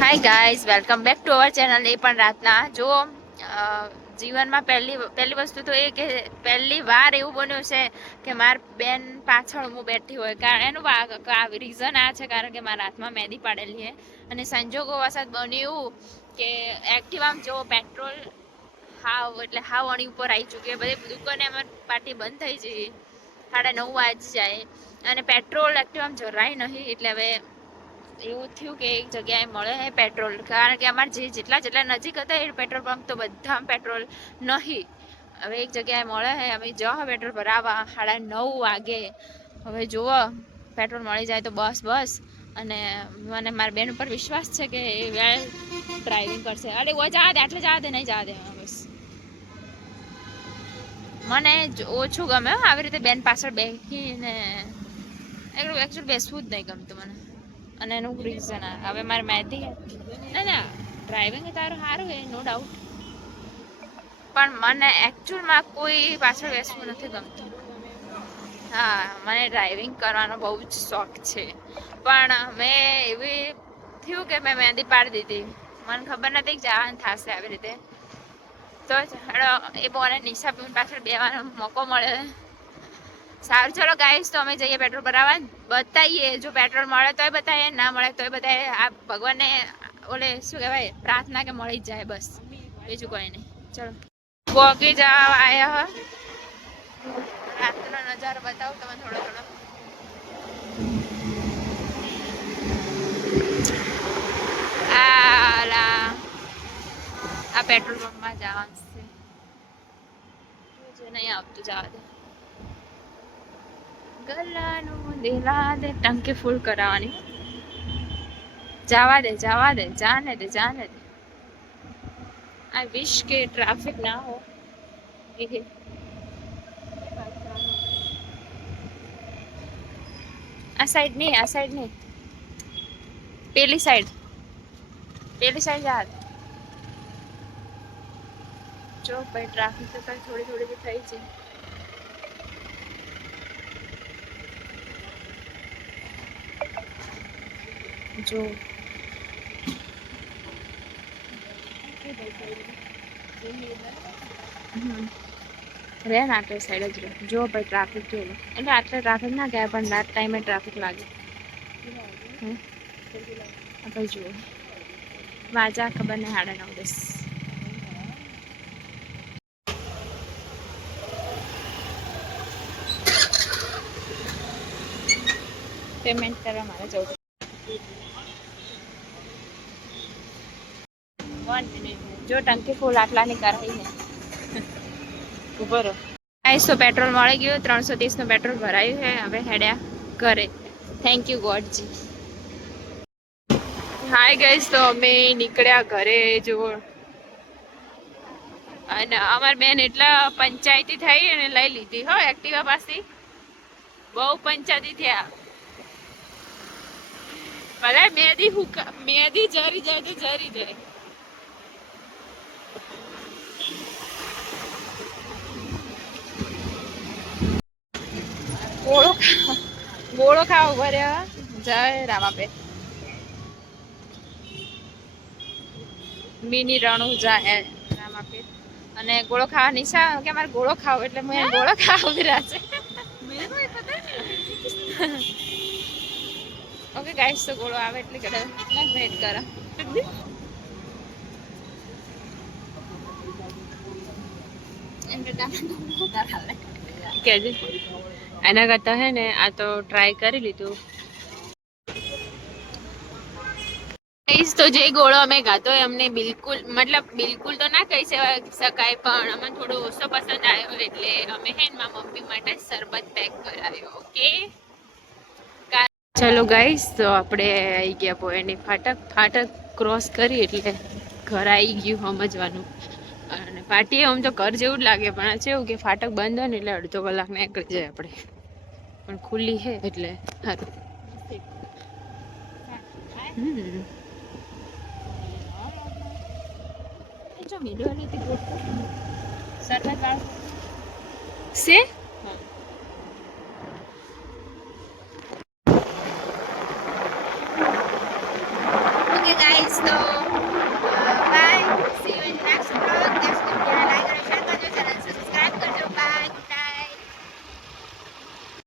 Hi guys, welcome back to our channel. એ પણ રાતના જો જીવનમાં પહેલી વસ્તુ તો એ કે પહેલી વાર એવું બન્યું છે કે મારી બેન પાછળ હું બેઠી હોય. કારણ એનું રીઝન આ છે કારણ કે મારા હાથમાં મહેંદી પાડેલી છે અને સંજોગો વસાત બન્યું એવું કે એક્ટિવામાં જો પેટ્રોલ હાવ અણી ઉપર આવી ચૂકી. બધી દુકાને અમારી પાર્ટી બંધ થઈ જઈ, 9:30 વાગી જાય અને પેટ્રોલ એક્ટિવામાં જરાય નહીં. એટલે હવે એવું થયું કે એક જગ્યાએ મળે છે પેટ્રોલ, કારણ કે અમારે જેટલા નજીક હતા એ પેટ્રોલ પંપ તો બધા પેટ્રોલ નહીં. હવે એક જગ્યાએ મળે છે, અમે જાઓ પેટ્રોલ ભરાવા 9:30 વાગે. હવે જુઓ પેટ્રોલ મળી જાય તો બસ. અને મને મારા બેન ઉપર વિશ્વાસ છે કે એ વેલ ડ્રાઇવિંગ કરશે. અરે ઓ જવા દે, આટલે જવા દે, નહીં જવા દે. બસ મને ઓછું ગમે આવી રીતે બેન પાછળ બેસીને, એકચ્યુઅલી બેસવું જ નહીં ગમતું મને. અને એનું રીઝન હવે મારે મહેંદી ના ડ્રાઇવિંગ તારું સારું છે, નો ડાઉટ, પણ મને એકચ્યુઅલમાં કોઈ પાછળ બેસવું નથી ગમતું. હા, મને ડ્રાઇવિંગ કરવાનો બહુ જ શોખ છે, પણ મેં એવી થયું કે મેં મહેંદી પાડી દીધી. મને ખબર નથી કે જવાનું થશે આવી રીતે, તો એ બોને નિશા પાછળ બેવાનો મોકો મળે. સારું ચલો ગાઈસ, તો અમે જઈએ પેટ્રોલ ભરાવા. બતાવીએ, જો પેટ્રોલ મળે તોય બતાવીએ, ના મળે તોય બતાવીએ. આ ભગવાનને ઓલે શું કહેવાય, પ્રાર્થના કે મળી જ જાય, બસ, બીજું કોઈ નહીં. ચલો પોગી જવા આવ્યા. રાતનો નજારો બતાવું તમે થોડો. આ પેટ્રોલ પંપમાં જવાનું છે, નહીં આવતું, જવા દે. ગલાનું દિલા દે, ટંકી ફૂલ કરાવવાની. જવા દે, જાને દે. આઈ વિશ કે ટ્રાફિક ના હો. આ સાઈડ નહીં, પેલી સાઈડ જા. જો ભાઈ ટ્રાફિક તો થોડી થઈ છે. જો રે ને આટલી સાઈડ જ રહે. જો ભાઈ ટ્રાફિક જો, એટલે આટલે ટ્રાફિક ના કહેવાય, પણ રાત ટાઈમે ટ્રાફિક લાગે. આપણે જુઓ વાજા ખબર નહીં, 9:30. પેમેન્ટ કરવા મારે જવું. 1 મિનિટ. જો ટંકી ફૂલ આટલાની કરાવી ને ઉભો રહો. તો પેટ્રોલ મળી ગયું, 330 નું પેટ્રોલ ભરાયું છે. હવે હેડ્યા ઘરે. થેન્ક યુ ગોડજી. હાય ગાઈસ, તો અમે નીકળ્યા ઘરે. જુઓ, અને અમાર બેન એટલા પંચાયતી થઈ અને લઈ લીધી હો એક્ટિવા પાસી. બહુ પંચાયતી થયા. ભલે મેદી જરી જાય તો જરી જાય. ગોળો ખાવા ઉભા રહ્યા. જય રામાપે મિની રણુ જાય રામાપે. અને ગોળો ખાવા નિશા કે મારે ગોળો ખાવો, એટલે મેં ગોળો ખાવા ઉભી રહ્યા છે. ઓકે ગાઈસ, તો ગોળો આવે એટલે કદાચ વેઇટ કરો. કેજે એના કરતા હે ને આ તો ટ્રાય કરી લીધું. તો જે ગોળો અમે ગાતો અમને બિલકુલ તો ના કહી શકાય, પણ અમને થોડો ઓછો પસંદ આવ્યો, એટલે અમે હે મારા મમ્મી માટે શરબત પેક કરાવ્યો. ઓકે ચલો ગાઈસ, તો આપણે આવી ગયા પોયાની ફાટક ક્રોસ કરી એટલે ઘર આવી ગયું સમજવાનું. અને પાર્ટી આમ તો ઘર જેવું જ લાગે, પણ આ એવું કે ફાટક બંધ હોય ને એટલે અડધો કલાક નીકળી જાય આપણે, પણ ખુલ્લી છે એટલે સારું. મસ્ત